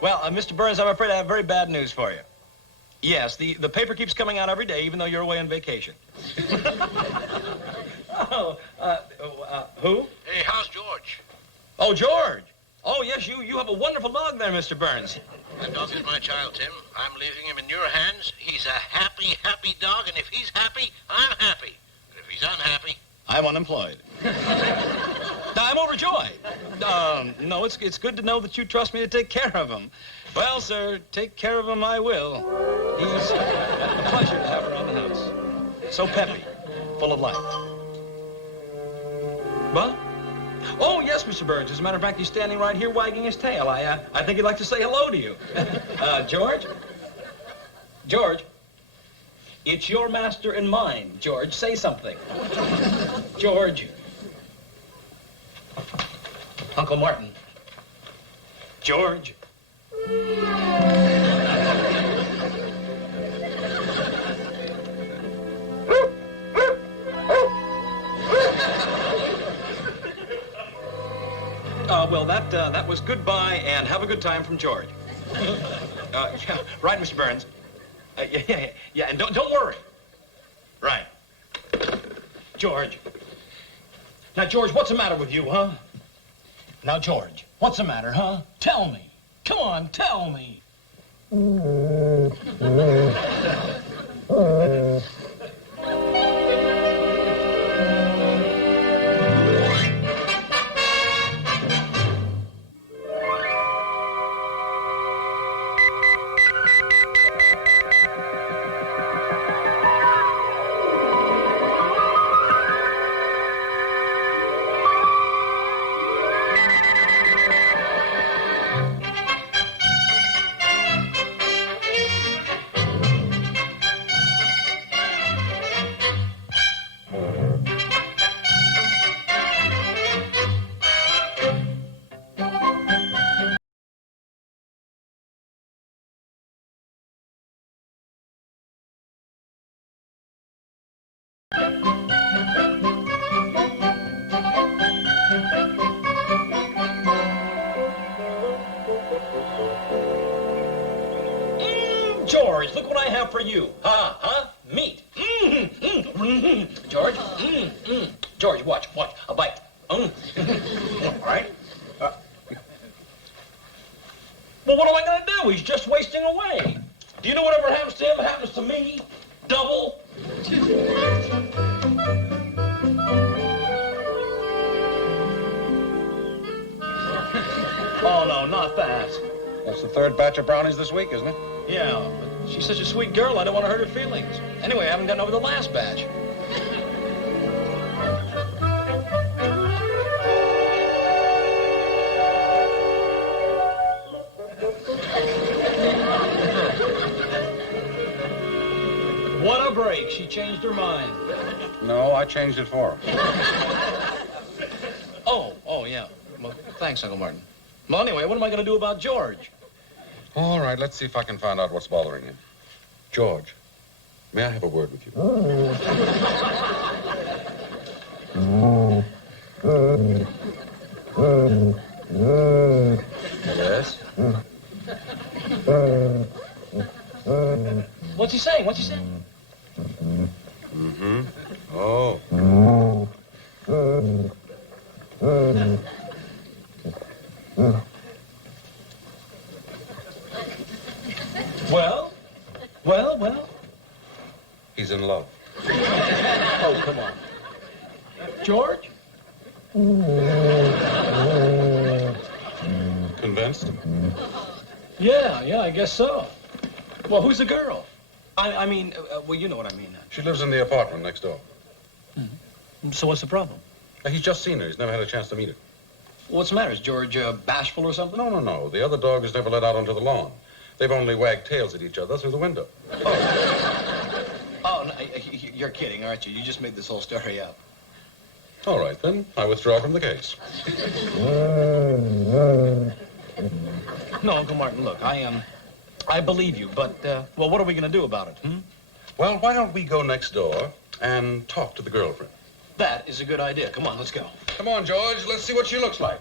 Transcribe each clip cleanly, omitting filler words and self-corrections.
Well, Mr. Burns, I'm afraid I have very bad news for you. Yes, the paper keeps coming out every day, even though you're away on vacation. Who? Hey, how's George? Oh, George. Oh, yes, you have a wonderful dog there, Mr. Burns. That dog is my child, Tim. I'm leaving him in your hands. He's a happy, happy dog, and if he's happy, I'm happy. And if he's unhappy... I'm unemployed. I'm overjoyed. No, it's good to know that you trust me to take care of him. Well, sir, take care of him I will. He's a pleasure to have around the house. So peppy, full of life. What? Oh, yes, Mr. Burns. As a matter of fact, he's standing right here wagging his tail. I think he'd like to say hello to you. George? George? It's your master and mine, George. Say something. George. Uncle Martin. George. Well, that was goodbye and have a good time from George. Yeah, right, Mr. Burns. Yeah, and don't worry. Right. George. Now, George, what's the matter with you, huh? Now, George, what's the matter, huh? Tell me. Come on, tell me. George, look what I have for you. Huh? Meat. George. George, watch. A bite. All right. Well, what am I going to do? He's just wasting away. Do you know whatever happens to him happens to me? Double. Oh, no, not that. That's the third batch of brownies this week, isn't it? Yeah, but she's such a sweet girl, I don't want to hurt her feelings. Anyway, I haven't gotten over the last batch. What a break. She changed her mind. No, I changed it for her. Oh, yeah. Well, thanks, Uncle Martin. Well, anyway, what am I going to do about George? All right, let's see if I can find out what's bothering him. George, may I have a word with you? Yes? What's he saying? Mm-hmm. Oh. Well. He's in love. Oh, come on. George? Convinced? Yeah, I guess so. Well, who's the girl? I mean, you know what I mean. She lives in the apartment next door. So what's the problem? He's just seen her. He's never had a chance to meet her. What's the matter? Is George bashful or something? No. The other dog is never let out onto the lawn. They've only wagged tails at each other through the window. Oh, no, you're kidding, aren't you? You just made this whole story up. All right, then. I withdraw from the case. No, Uncle Martin, look, I believe you, but, well, what are we going to do about it, Well, why don't we go next door and talk to the girlfriend? That is a good idea. Come on, let's go. Come on, George. Let's see what she looks like.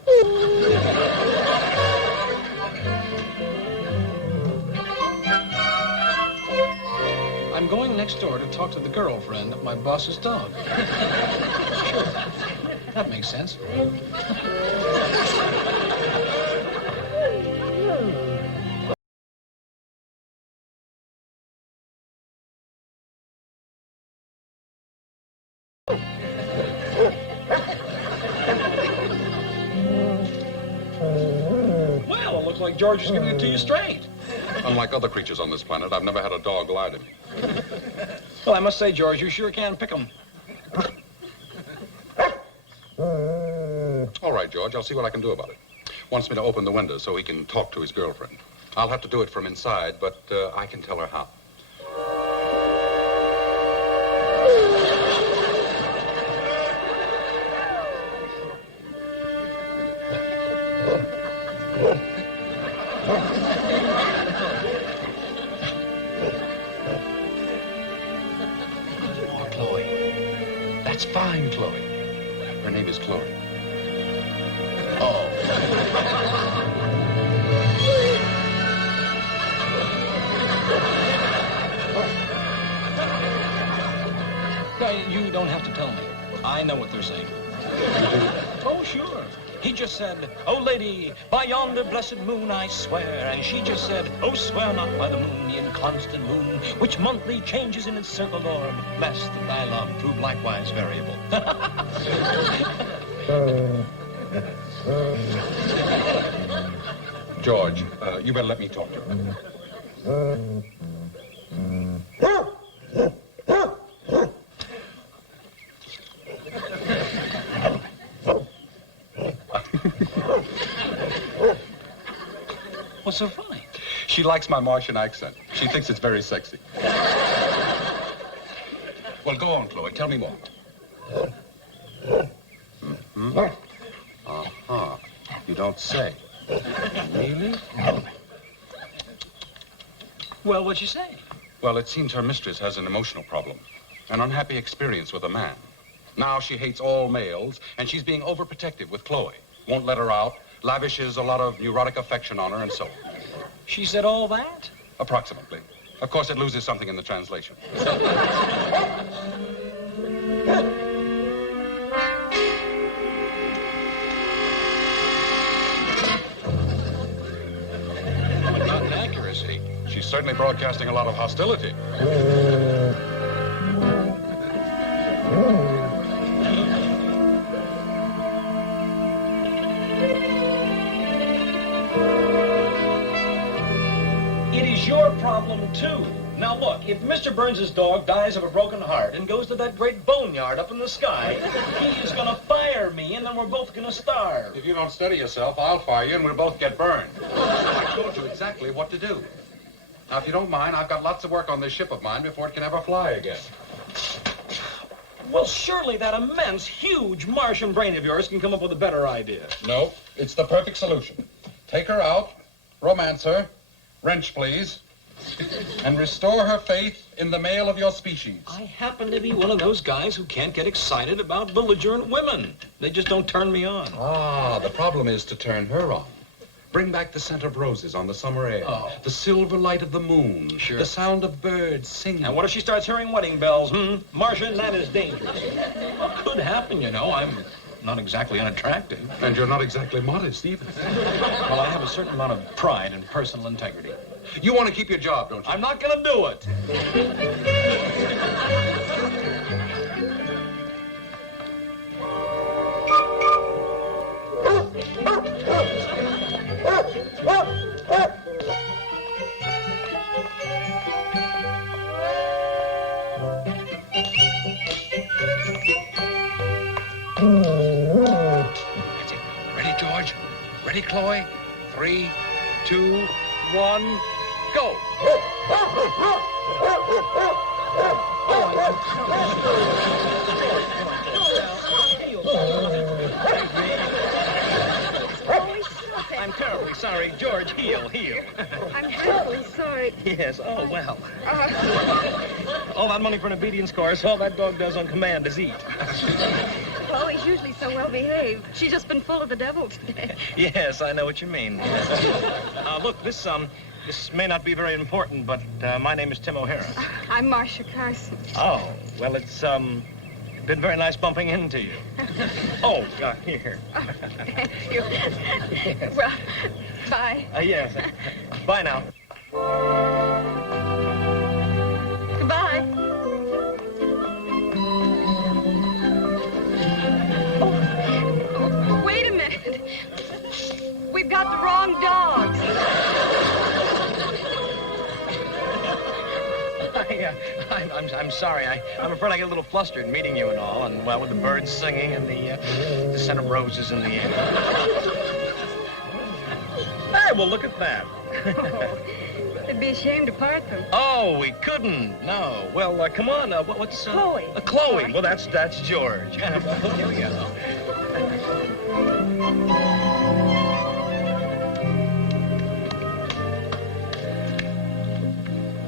I'm going next door to talk to the girlfriend of my boss's dog. Sure. That makes sense. Well, it looks like George is giving it to you straight. Unlike other creatures on this planet, I've never had a dog lie to me. Well, I must say, George, you sure can pick 'em. All right, George, I'll see what I can do about it. Wants me to open the window so he can talk to his girlfriend. I'll have to do it from inside, but I can tell her how. Oh, Chloe. That's fine, Chloe. Her name is Chloe. Oh. No, you don't have to tell me. I know what they're saying. Oh, sure. He just said, "Oh, lady, by yonder blessed moon I swear." And she just said, "Oh, swear not by the moon, the inconstant moon, which monthly changes in its circle, Lord, lest that thy love prove likewise variable." George, you better let me talk to her. What's so funny? She likes my Martian accent. She thinks it's very sexy. Well, go on, Chloe. Tell me more. Mm-hmm. Uh-huh. You don't say. Really? Well, what'd you say? Well, it seems her mistress has an emotional problem. An unhappy experience with a man. Now she hates all males, and she's being overprotective with Chloe. Won't let her out, lavishes a lot of neurotic affection on her, and so on. She said all that? Approximately. Of course, it loses something in the translation. Not in accuracy. She's certainly broadcasting a lot of hostility. It is your problem, too. Now, look, if Mr. Burns' dog dies of a broken heart and goes to that great boneyard up in the sky, he is going to fire me, and then we're both going to starve. If you don't steady yourself, I'll fire you and we'll both get burned. I told you exactly what to do. Now, if you don't mind, I've got lots of work on this ship of mine before it can ever fly again. Well, surely that immense, huge Martian brain of yours can come up with a better idea. No, it's the perfect solution. Take her out, romance her, wrench, please, and restore her faith in the male of your species. I happen to be one of those guys who can't get excited about belligerent women. They just don't turn me on. Ah, the problem is to turn her on. Bring back the scent of roses on the summer air, the silver light of the moon, Sure. the sound of birds singing. And what if she starts hearing wedding bells? Martian, that is dangerous. Well, could happen, you know. I'm not exactly unattractive. And you're not exactly modest either. Well, I have a certain amount of pride and personal integrity. You want to keep your job, don't you? I'm not going to do it. That's it. Ready, George? Ready, Chloe? 3, 2, 1, go. I'm terribly sorry. George, heel. I'm terribly sorry. Yes, oh, well. All that money for an obedience course, all that dog does on command is eat. Chloe's usually so well behaved. She's just been full of the devil today. Yes, I know what you mean. Look, this may not be very important, but my name is Tim O'Hara. I'm Marcia Carson. Oh, well, it's, been very nice bumping into you. Oh, here. Thank you. Well, bye. Yes. Bye now. Goodbye. Oh, wait a minute. We've got the wrong dogs. I'm sorry. I'm afraid I get a little flustered meeting you and all, and, well, with the birds singing and the scent of roses in the air. Hey, well, look at that. Oh, it'd be a shame to part them. Oh, we couldn't. No. Well, come on. What's... Chloe. Chloe. Well, that's George. Here we go.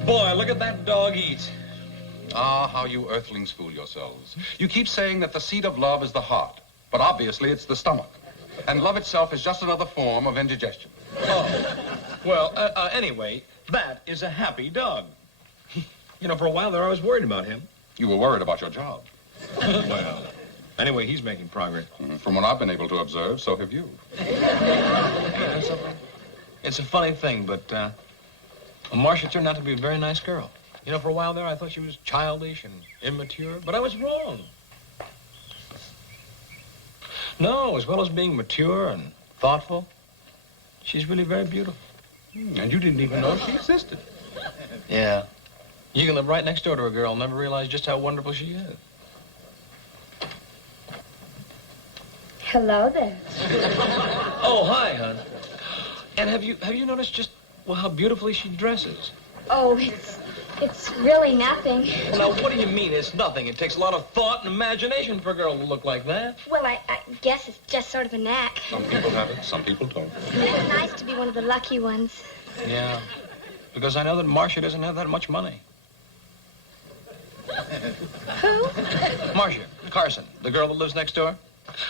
Boy, look at that dog eat. Ah, how you earthlings fool yourselves. You keep saying that the seat of love is the heart, but obviously it's the stomach. And love itself is just another form of indigestion. Oh. Well, anyway, that is a happy dog. You know, for a while there, I was worried about him. You were worried about your job. Well, anyway, he's making progress. From what I've been able to observe, so have you. It's a funny thing, but Marcia turned out to be a very nice girl. You know, for a while there, I thought she was childish and immature, but I was wrong. No, as well as being mature and thoughtful, she's really very beautiful. And you didn't even know she existed. Yeah. You can live right next door to a girl and never realize just how wonderful she is. Hello there. Oh, hi, hon. And have you noticed just, well, how beautifully she dresses? Oh, it's really nothing. Well, now, what do you mean it's nothing? It takes a lot of thought and imagination for a girl to look like that. Well, I guess it's just sort of a knack. Some people have it, some people don't. It's nice to be one of the lucky ones. Yeah, because I know that Marcia doesn't have that much money. Who? Marcia Carson, the girl that lives next door.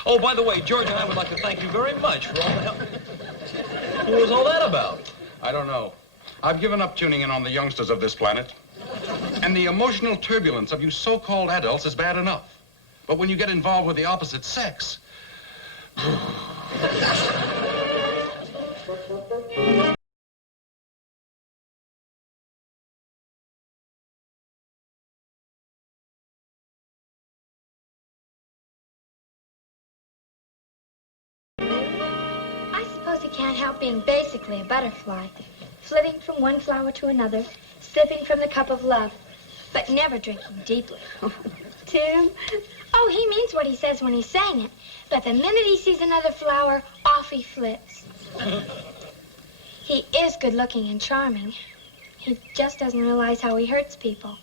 Oh, by the way, George and I would like to thank you very much for all the help. What was all that about? I don't know. I've given up tuning in on the youngsters of this planet. And the emotional turbulence of you so-called adults is bad enough. But when you get involved with the opposite sex... I suppose he can't help being basically a butterfly, flitting from one flower to another, sipping from the cup of love, but never drinking deeply. Tim? Oh, he means what he says when he's saying it, but the minute he sees another flower, off he flits. He is good-looking and charming. He just doesn't realize how he hurts people.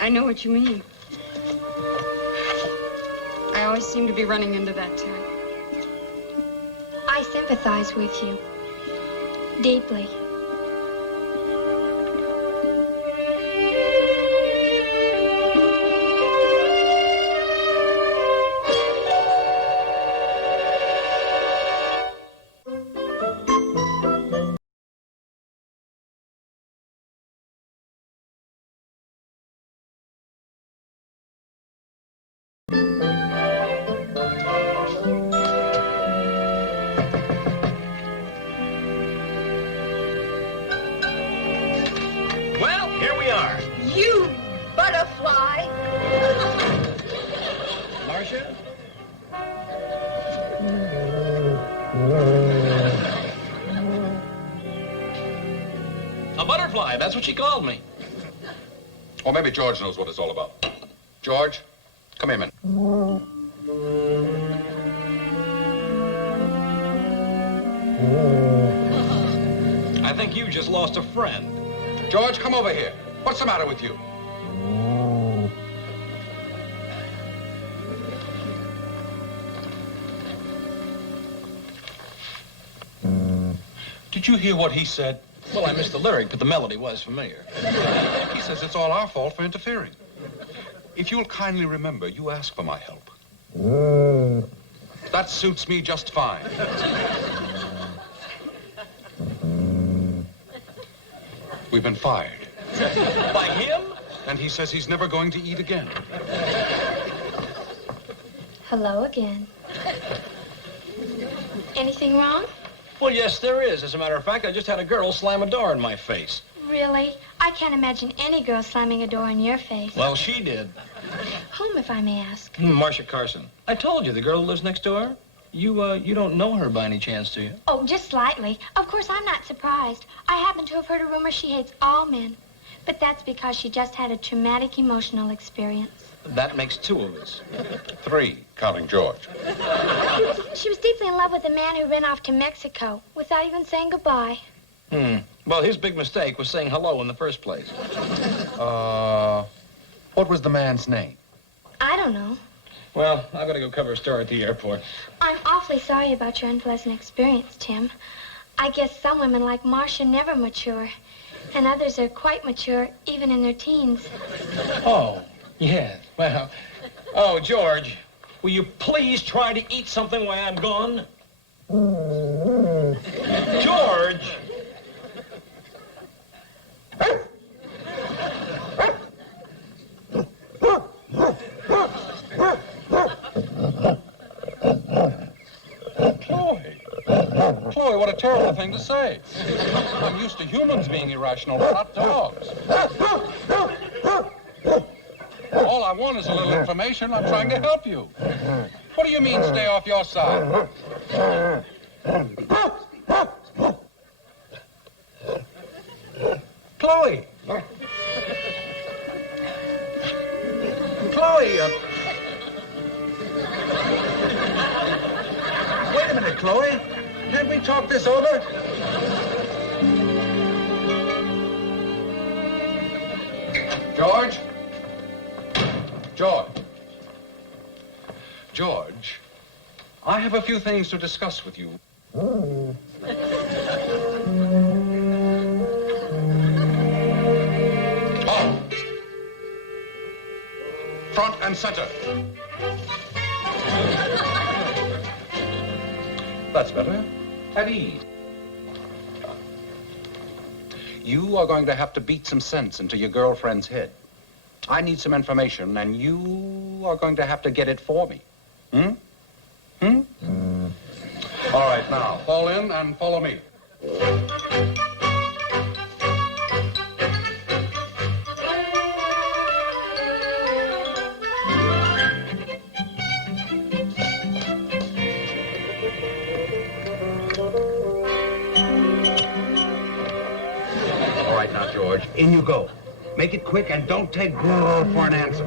I know what you mean. I always seem to be running into that type. I sympathize with you. Deeply. Well, here we are. You butterfly! Marcia? A butterfly, that's what she called me. Or maybe George knows what it's all about. George, come here, man. I think you just lost a friend. George, come over here. What's the matter with you? Did you hear what he said? Well, I missed the lyric, but the melody was familiar. He says it's all our fault for interfering. If you'll kindly remember, you asked for my help. That suits me just fine. We've been fired. By him? And he says he's never going to eat again. Hello again. Anything wrong? Well, yes, there is. As a matter of fact, I just had a girl slam a door in my face. Really? I can't imagine any girl slamming a door in your face. Well, she did. Whom, if I may ask? Marcia Carson. I told you, the girl who lives next door. You don't know her by any chance, do you? Oh, just slightly. Of course, I'm not surprised. I happen to have heard a rumor she hates all men. But that's because she just had a traumatic emotional experience. That makes two of us. 3, counting George. She was deeply in love with a man who ran off to Mexico without even saying goodbye. Well, his big mistake was saying hello in the first place. What was the man's name? I don't know. Well, I've got to go cover a story at the airport. I'm awfully sorry about your unpleasant experience, Tim. I guess some women like Marcia never mature, and others are quite mature even in their teens. Oh, yes. Well, oh, George, will you please try to eat something while I'm gone? George! Chloe, what a terrible thing to say. I'm used to humans being irrational, but not dogs. All I want is a little information. I'm trying to help you. What do you mean, stay off your side? Chloe! Chloe, wait a minute, Chloe. Can't we talk this over? George? George? George, I have a few things to discuss with you. Oh! Front and center. That's better. At ease. You are going to have to beat some sense into your girlfriend's head. I need some information, and you are going to have to get it for me. All right, now, fall in and follow me. All right, now, George, in you go. Make it quick and don't take grrr for an answer.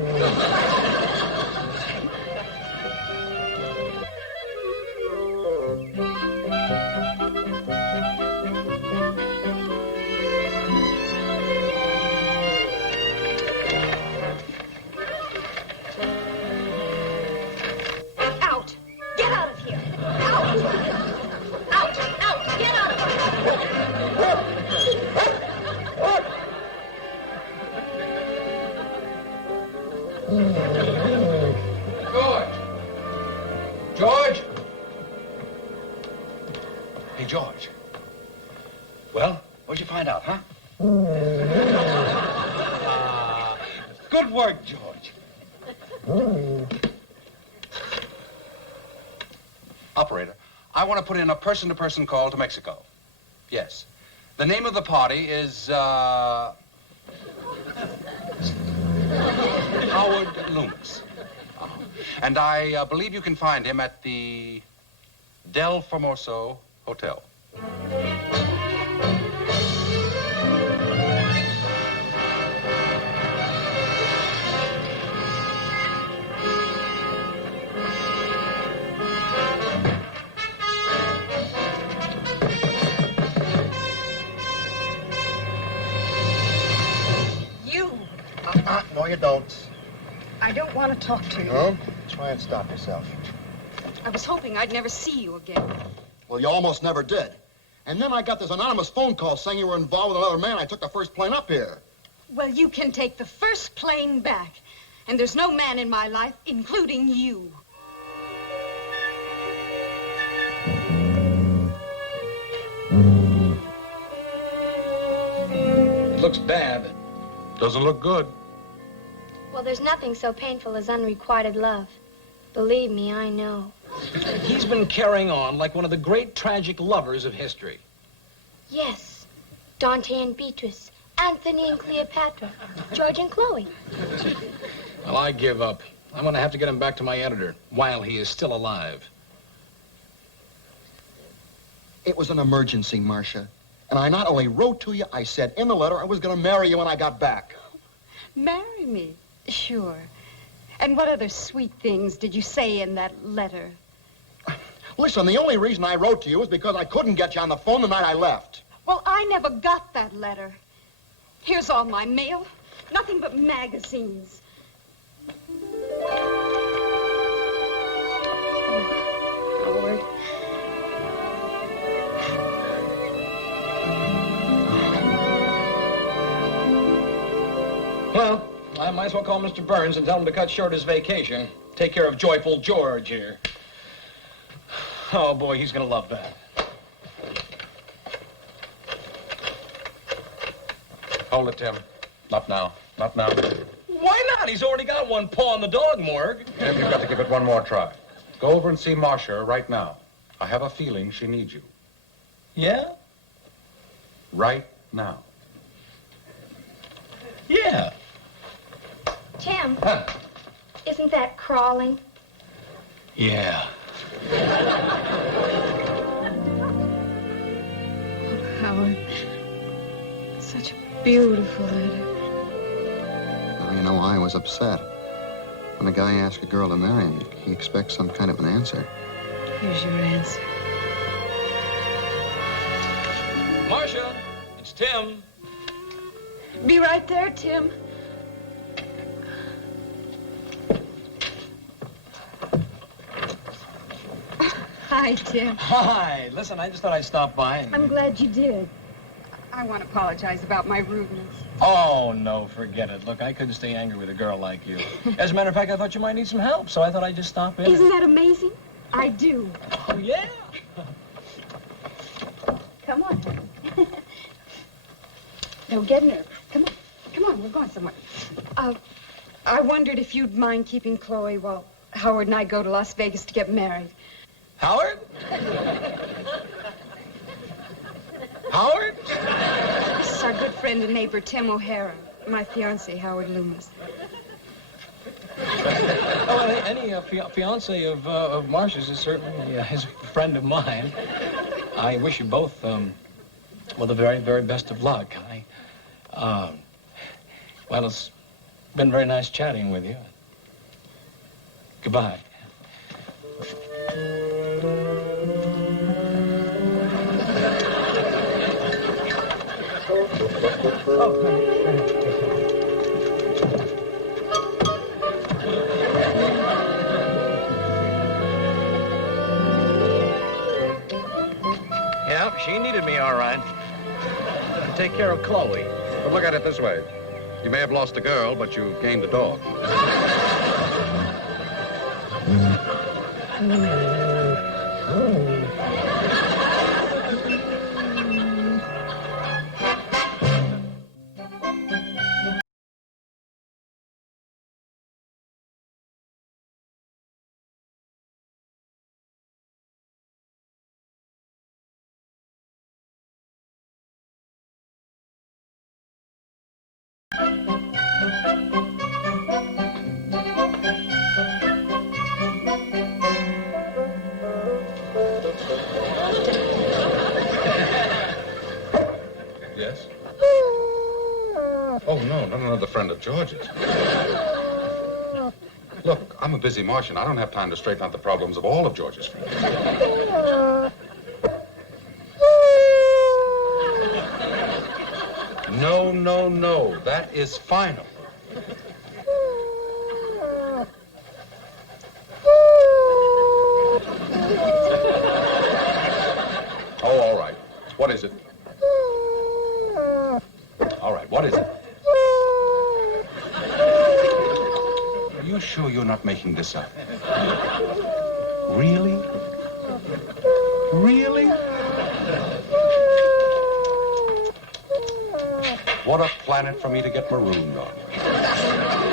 Out! Get out of here! Out! Out! Out! Get out of here! George! George! Hey, George. Well, what'd you find out, huh? Good work, George. Operator, I want to put in a person-to-person call to Mexico. Yes. The name of the party is, Howard Loomis. And I believe you can find him at the Del Formoso Hotel. You! No, you don't. I don't want to talk to you. No? Try and stop yourself. I was hoping I'd never see you again. Well, you almost never did. And then I got this anonymous phone call saying you were involved with another man. I took the first plane up here. Well, you can take the first plane back. And there's no man in my life, including you. It looks bad. Doesn't look good. Well, there's nothing so painful as unrequited love. Believe me, I know. He's been carrying on like one of the great tragic lovers of history. Yes. Dante and Beatrice, Anthony and Cleopatra, George and Chloe. Well, I give up. I'm going to have to get him back to my editor while he is still alive. It was an emergency, Marcia. And I not only wrote to you, I said in the letter I was going to marry you when I got back. Marry me? Sure. And what other sweet things did you say in that letter? Listen, the only reason I wrote to you is because I couldn't get you on the phone the night I left. Well, I never got that letter. Here's all my mail. Nothing but magazines. Howard. Well, I might as well call Mr. Burns and tell him to cut short his vacation. Take care of joyful George here. Oh, boy, he's going to love that. Hold it, Tim. Not now. Not now. Why not? He's already got one paw in the dog morgue. Tim, you've got to give it one more try. Go over and see Marcia right now. I have a feeling she needs you. Yeah? Right now. Yeah. Tim, Huh. isn't that crawling? Yeah. Howard. Such a beautiful letter. Well, you know, I was upset. When a guy asks a girl to marry him, he expects some kind of an answer. Here's your answer. Marcia, it's Tim. Be right there, Tim. Hi, Tim. Hi. Listen, I just thought I'd stop by and... I'm glad you did. I want to apologize about my rudeness. Oh, no, forget it. Look, I couldn't stay angry with a girl like you. As a matter of fact, I thought you might need some help, so I thought I'd just stop in. Isn't that amazing? I do. Oh, yeah? Come on. Don't get nervous. Come on. Come on, we're going somewhere. I wondered if you'd mind keeping Chloe while Howard and I go to Las Vegas to get married. Howard? Howard? This is our good friend and neighbor, Tim O'Hara. My fiancé, Howard Loomis. Oh, any fiancé of Marcia's is certainly is a friend of mine. I wish you both, well, the very, very best of luck. Well, it's been very nice chatting with you. Goodbye. Yeah, she needed me, all right. To take care of Chloe. But look at it this way. You may have lost a girl, but you gained a dog. Yes? Oh, no, not another friend of George's. Look, I'm a busy Martian. I don't have time to straighten out the problems of all of George's friends. No, no, no. That is final. Oh, all right. What is it? All right, what is it? Are you sure you're not making this up? Really? Really? What a planet for me to get marooned on.